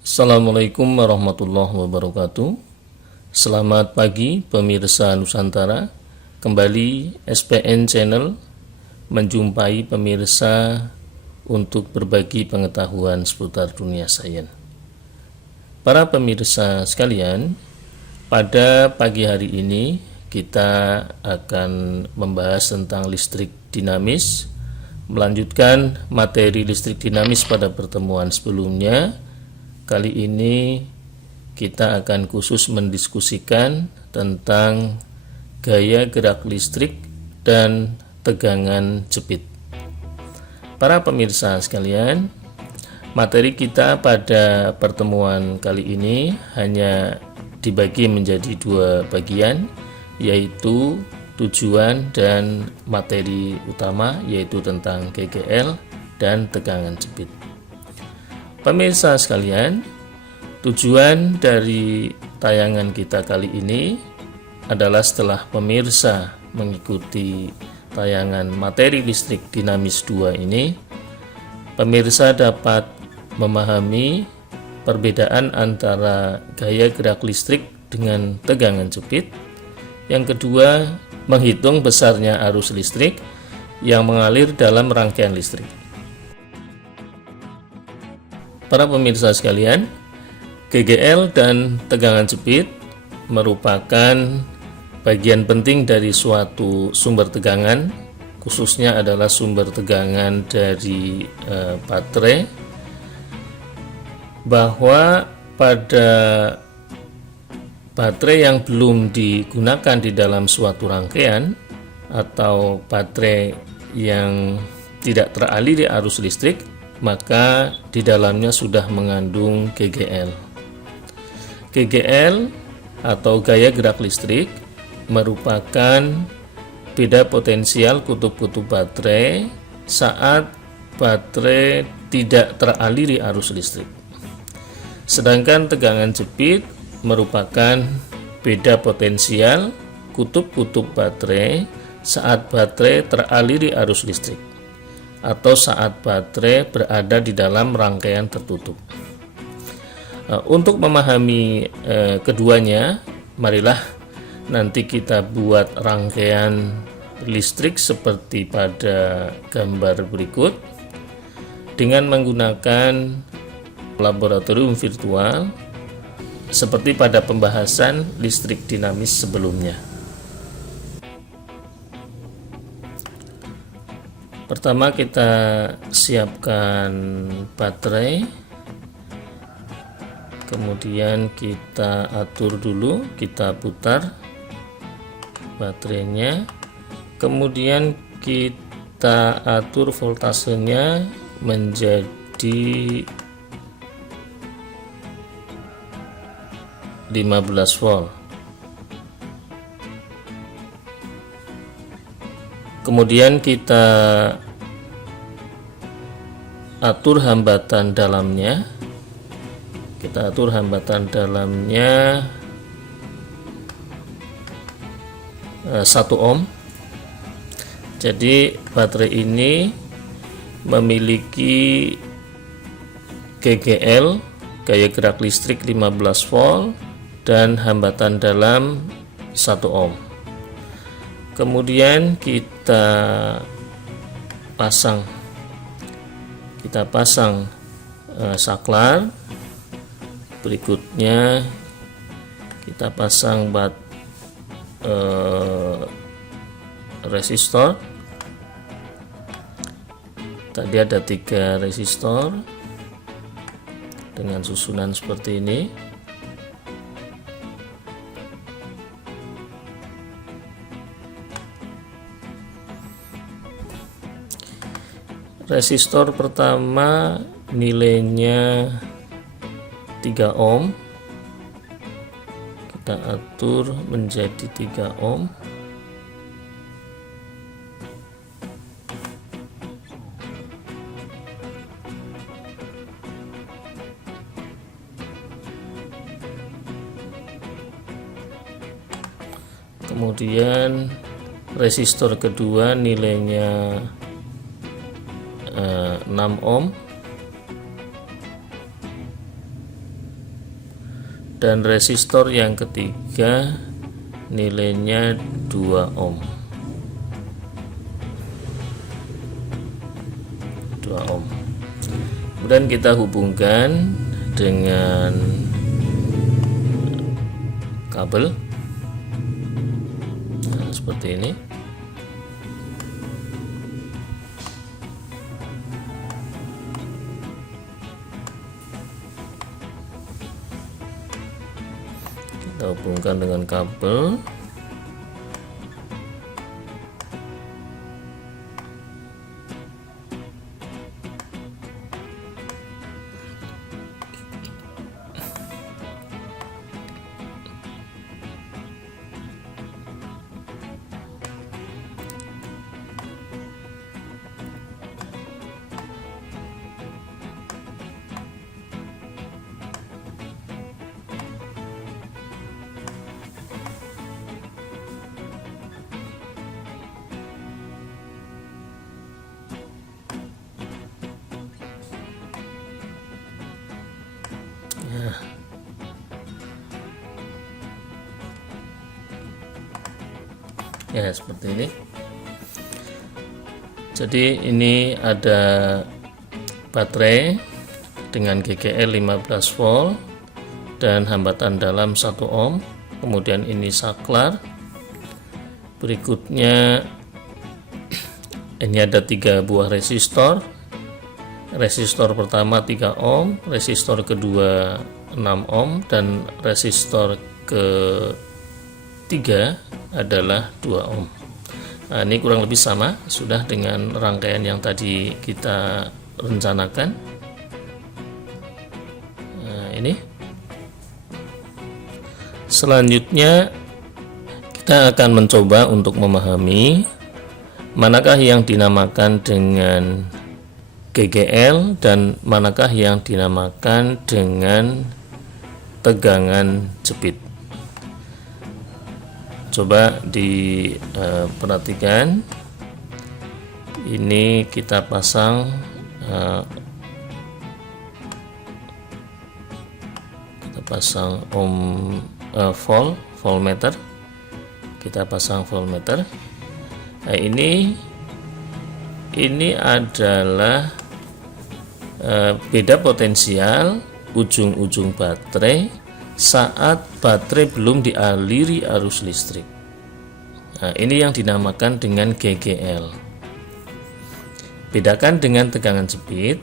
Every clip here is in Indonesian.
Assalamualaikum warahmatullahi wabarakatuh. Selamat pagi pemirsa Nusantara. Kembali SPN Channel menjumpai pemirsa untuk berbagi pengetahuan seputar dunia sains. Para pemirsa sekalian, pada pagi hari ini kita akan membahas tentang listrik dinamis, melanjutkan materi listrik dinamis pada pertemuan sebelumnya. Kali ini kita akan khusus mendiskusikan tentang gaya gerak listrik dan tegangan jepit. Para pemirsa sekalian, materi kita pada pertemuan kali ini hanya dibagi menjadi dua bagian, yaitu tujuan dan materi utama, yaitu tentang GGL dan tegangan jepit. Pemirsa sekalian, tujuan dari tayangan kita kali ini adalah setelah pemirsa mengikuti tayangan materi listrik dinamis 2 ini, pemirsa dapat memahami perbedaan antara gaya gerak listrik dengan tegangan jepit. Yang kedua, menghitung besarnya arus listrik yang mengalir dalam rangkaian listrik. Para pemirsa sekalian, GGL dan tegangan jepit merupakan bagian penting dari suatu sumber tegangan, khususnya adalah sumber tegangan dari baterai, bahwa pada baterai yang belum digunakan di dalam suatu rangkaian atau baterai yang tidak teraliri arus listrik, maka di dalamnya sudah mengandung GGL. GGL atau gaya gerak listrik merupakan beda potensial kutub-kutub baterai saat baterai tidak teraliri arus listrik. Sedangkan tegangan jepit merupakan beda potensial kutub-kutub baterai saat baterai teraliri arus listrik atau saat baterai berada di dalam rangkaian tertutup. Untuk memahami keduanya, marilah nanti kita buat rangkaian listrik seperti pada gambar berikut dengan menggunakan laboratorium virtual seperti pada pembahasan listrik dinamis sebelumnya. Pertama kita siapkan baterai, kemudian kita atur dulu, kita putar baterainya, kemudian kita atur voltasenya menjadi 15 volt. Kemudian kita atur hambatan dalamnya. Kita atur hambatan dalamnya 1 ohm. Jadi baterai ini memiliki GGL, gaya gerak listrik 15 volt dan hambatan dalam 1 ohm. Kemudian kita pasang saklar. Berikutnya kita pasang resistor. Tadi ada 3 resistor dengan susunan seperti ini. Resistor pertama nilainya 3 ohm. Kita atur menjadi 3 ohm. Kemudian resistor kedua nilainya 6 ohm. dan resistor yang ketiga nilainya 2 ohm. 2 ohm. Kemudian kita hubungkan dengan kabel. Nah, seperti ini. Kita hubungkan dengan kabel. Ya, seperti ini. Jadi ini ada baterai dengan GGL 15 volt dan hambatan dalam 1 ohm. Kemudian ini saklar. Berikutnya ini ada 3 buah resistor. Resistor pertama 3 ohm, resistor kedua 6 ohm, dan resistor ketiga adalah 2 ohm. Nah, ini kurang lebih sama sudah dengan rangkaian yang tadi kita rencanakan. Nah, ini selanjutnya kita akan mencoba untuk memahami manakah yang dinamakan dengan GGL dan manakah yang dinamakan dengan tegangan jepit. Coba diperhatikan. Ini kita pasang voltmeter. Kita pasang voltmeter. Nah, ini adalah beda potensial ujung-ujung baterai saat baterai belum dialiri arus listrik. Nah, ini yang dinamakan dengan GGL. Bedakan dengan tegangan jepit.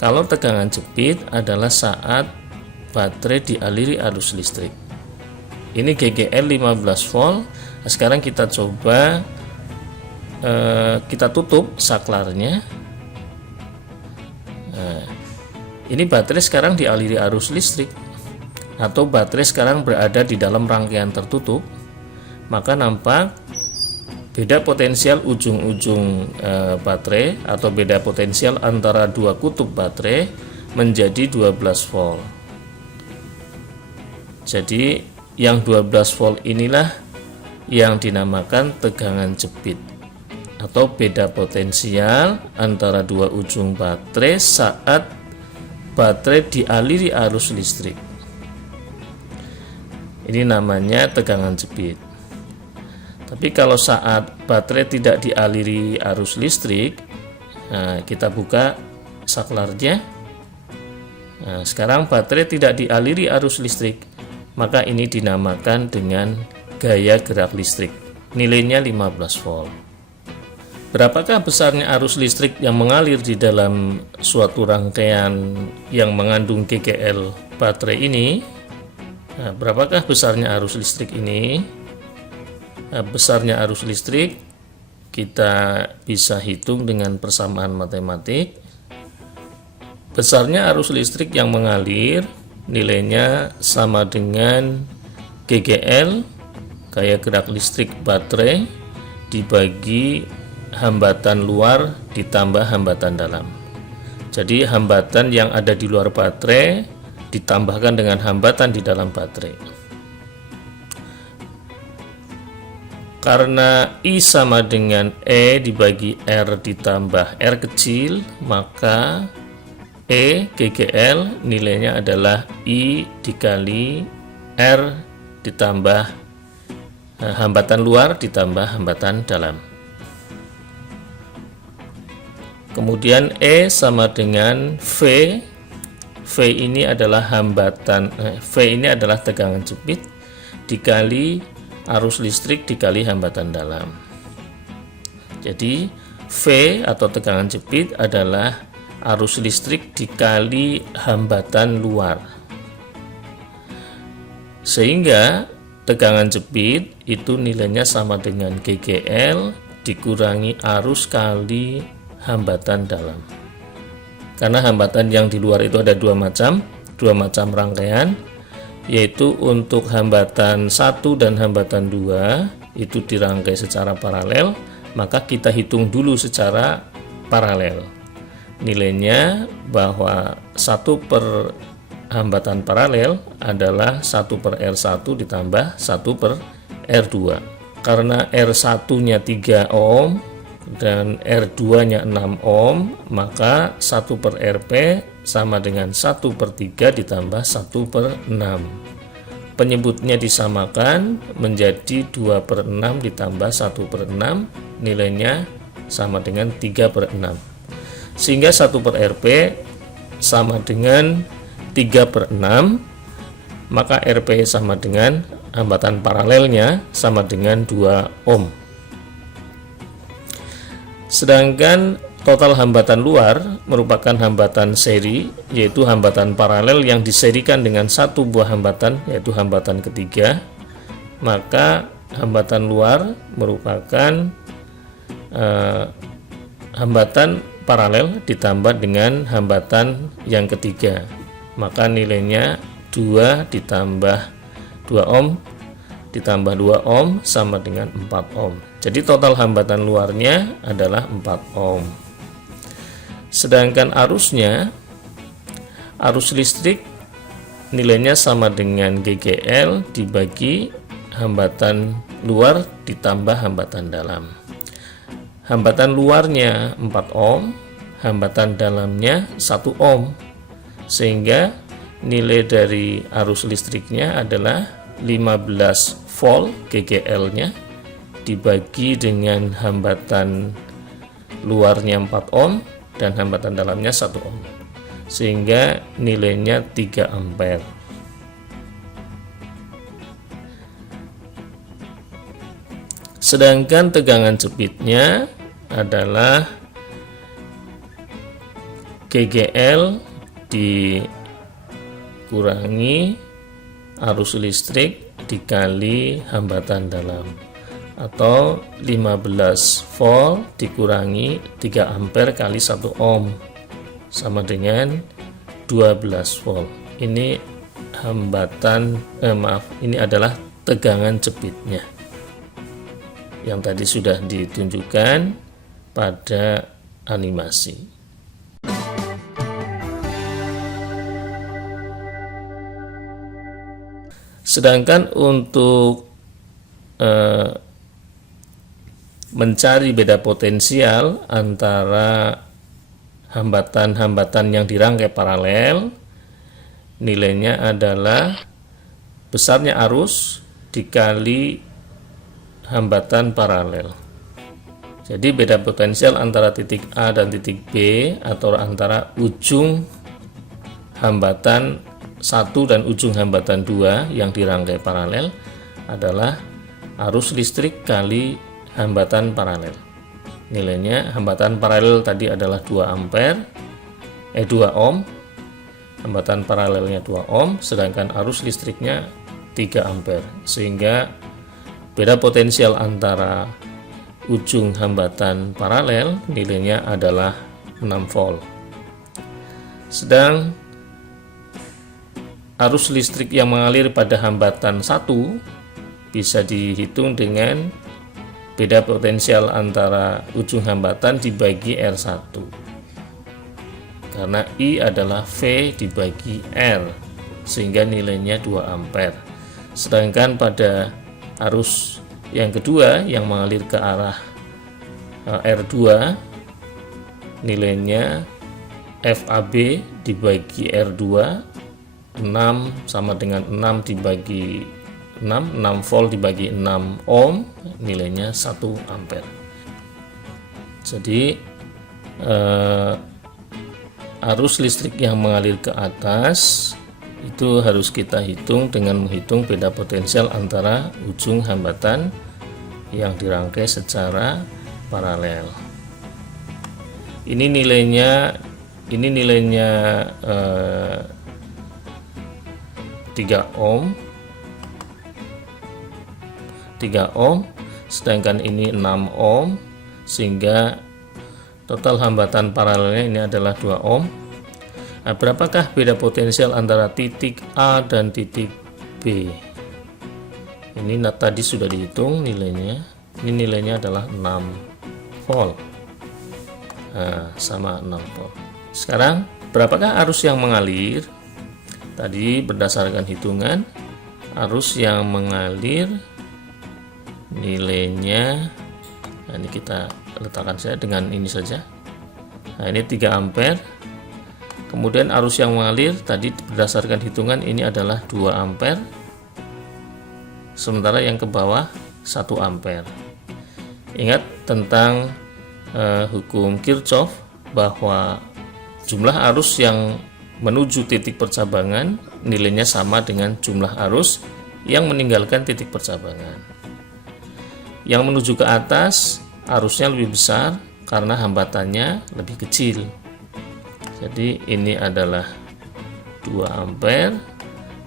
Kalau tegangan jepit adalah saat baterai dialiri arus listrik. Ini GGL 15 volt. Nah, sekarang kita coba kita tutup saklarnya. Nah, ini baterai sekarang dialiri arus listrik, atau baterai sekarang berada di dalam rangkaian tertutup, maka nampak beda potensial ujung-ujung baterai atau beda potensial antara dua kutub baterai menjadi 12 volt. Jadi yang 12 volt inilah yang dinamakan tegangan jepit atau beda potensial antara dua ujung baterai saat baterai dialiri arus listrik. Ini namanya tegangan jepit. Tapi kalau saat baterai tidak dialiri arus listrik, nah, kita buka saklarnya. Nah, sekarang baterai tidak dialiri arus listrik, maka ini dinamakan dengan gaya gerak listrik. Nilainya 15 volt. Berapakah besarnya arus listrik yang mengalir di dalam suatu rangkaian yang mengandung GGL baterai ini? Nah, berapakah besarnya arus listrik ini? Nah, besarnya arus listrik kita bisa hitung dengan persamaan matematik. Besarnya arus listrik yang mengalir nilainya sama dengan GGL, gaya gerak listrik baterai, dibagi hambatan luar ditambah hambatan dalam. Jadi hambatan yang ada di luar baterai ditambahkan dengan hambatan di dalam baterai. Karena I sama dengan E dibagi R ditambah R kecil, maka E GGL nilainya adalah I dikali R ditambah hambatan luar ditambah hambatan dalam. Kemudian E sama dengan V. V ini adalah V ini adalah tegangan jepit dikali arus listrik dikali hambatan dalam. Jadi V atau tegangan jepit adalah arus listrik dikali hambatan luar. Sehingga tegangan jepit itu nilainya sama dengan GGL dikurangi arus kali hambatan dalam. Karena hambatan yang di luar itu ada dua macam rangkaian, yaitu untuk hambatan 1 dan hambatan 2 itu dirangkai secara paralel, maka kita hitung dulu secara paralel. Nilainya bahwa 1 per hambatan paralel adalah 1 per R1 ditambah 1 per R2. Karena R1-nya 3 ohm dan R2-nya 6 ohm, maka 1 per Rp sama dengan 1 per 3 ditambah 1 per 6. Penyebutnya disamakan menjadi 2 per 6 ditambah 1 per 6, nilainya sama dengan 3 per 6. Sehingga 1 per Rp sama dengan 3 per 6, maka Rp sama dengan hambatan paralelnya sama dengan 2 ohm. Sedangkan total hambatan luar merupakan hambatan seri, yaitu hambatan paralel yang diserikan dengan satu buah hambatan, yaitu hambatan ketiga. Maka hambatan luar merupakan hambatan paralel ditambah dengan hambatan yang ketiga. Maka nilainya 2 ditambah 2 ohm ditambah 2 ohm sama dengan 4 ohm. Jadi total hambatan luarnya adalah 4 ohm. Sedangkan arusnya, arus listrik nilainya sama dengan GGL dibagi hambatan luar ditambah hambatan dalam. Hambatan luarnya 4 ohm, hambatan dalamnya 1 ohm. Sehingga nilai dari arus listriknya adalah 15 volt GGL-nya dibagi dengan hambatan luarnya 4 ohm dan hambatan dalamnya 1 ohm, sehingga nilainya 3 ampere. Sedangkan tegangan jepitnya adalah GGL dikurangi arus listrik dikali hambatan dalam, atau 15 volt dikurangi 3 ampere kali 1 ohm sama dengan 12 volt. Ini ini adalah tegangan jepitnya yang tadi sudah ditunjukkan pada animasi. Sedangkan untuk mencari beda potensial antara hambatan-hambatan yang dirangkai paralel, nilainya adalah besarnya arus dikali hambatan paralel. Jadi beda potensial antara titik A dan titik B atau antara ujung hambatan 1 dan ujung hambatan 2 yang dirangkai paralel adalah arus listrik kali hambatan paralel. Nilainya hambatan paralel tadi adalah 2 ohm, hambatan paralelnya 2 ohm, sedangkan arus listriknya 3 ampere, sehingga beda potensial antara ujung hambatan paralel nilainya adalah 6 volt. Sedang arus listrik yang mengalir pada hambatan 1 bisa dihitung dengan beda potensial antara ujung hambatan dibagi R1, karena I adalah V dibagi R, sehingga nilainya 2 ampere. Sedangkan pada arus yang kedua yang mengalir ke arah R2 nilainya FAB dibagi R2, 6 sama dengan 6 dibagi 6 volt dibagi 6 ohm, nilainya 1 ampere. Jadi arus listrik yang mengalir ke atas itu harus kita hitung dengan menghitung beda potensial antara ujung hambatan yang dirangkai secara paralel. Ini nilainya 3 ohm, sedangkan ini 6 ohm, sehingga total hambatan paralelnya ini adalah 2 ohm. Nah, berapakah beda potensial antara titik A dan titik B? Ini tadi sudah dihitung nilainya. Ini nilainya adalah 6 volt. Nah, sama 6 volt. Sekarang berapakah arus yang mengalir? Tadi berdasarkan hitungan arus yang mengalir nilainya, nah ini kita letakkan saja dengan ini saja. Nah, ini 3 ampere. Kemudian arus yang mengalir tadi berdasarkan hitungan ini adalah 2 ampere. Sementara yang ke bawah 1 ampere. Ingat tentang hukum Kirchhoff bahwa jumlah arus yang menuju titik percabangan nilainya sama dengan jumlah arus yang meninggalkan titik percabangan. Yang menuju ke atas arusnya lebih besar karena hambatannya lebih kecil. Jadi ini adalah 2 ampere,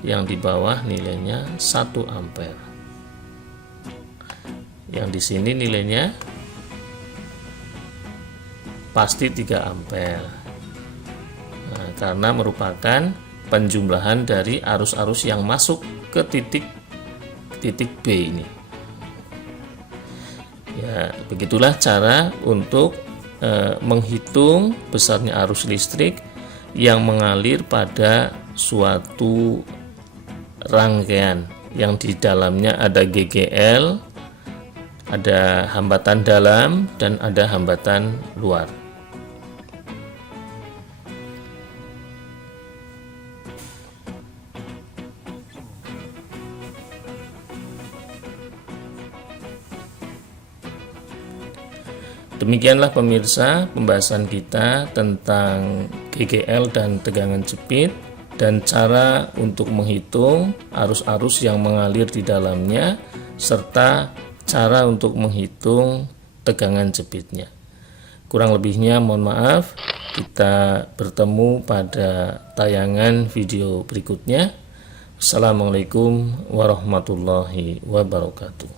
yang di bawah nilainya 1 ampere. Yang di sini nilainya pasti 3 ampere. Nah, karena merupakan penjumlahan dari arus-arus yang masuk ke titik B ini. Ya, begitulah cara untuk menghitung besarnya arus listrik yang mengalir pada suatu rangkaian yang di dalamnya ada GGL, ada hambatan dalam, dan ada hambatan luar. Demikianlah pemirsa pembahasan kita tentang GGL dan tegangan jepit dan cara untuk menghitung arus-arus yang mengalir di dalamnya serta cara untuk menghitung tegangan jepitnya. Kurang lebihnya mohon maaf. Kita bertemu pada tayangan video berikutnya. Assalamualaikum warahmatullahi wabarakatuh.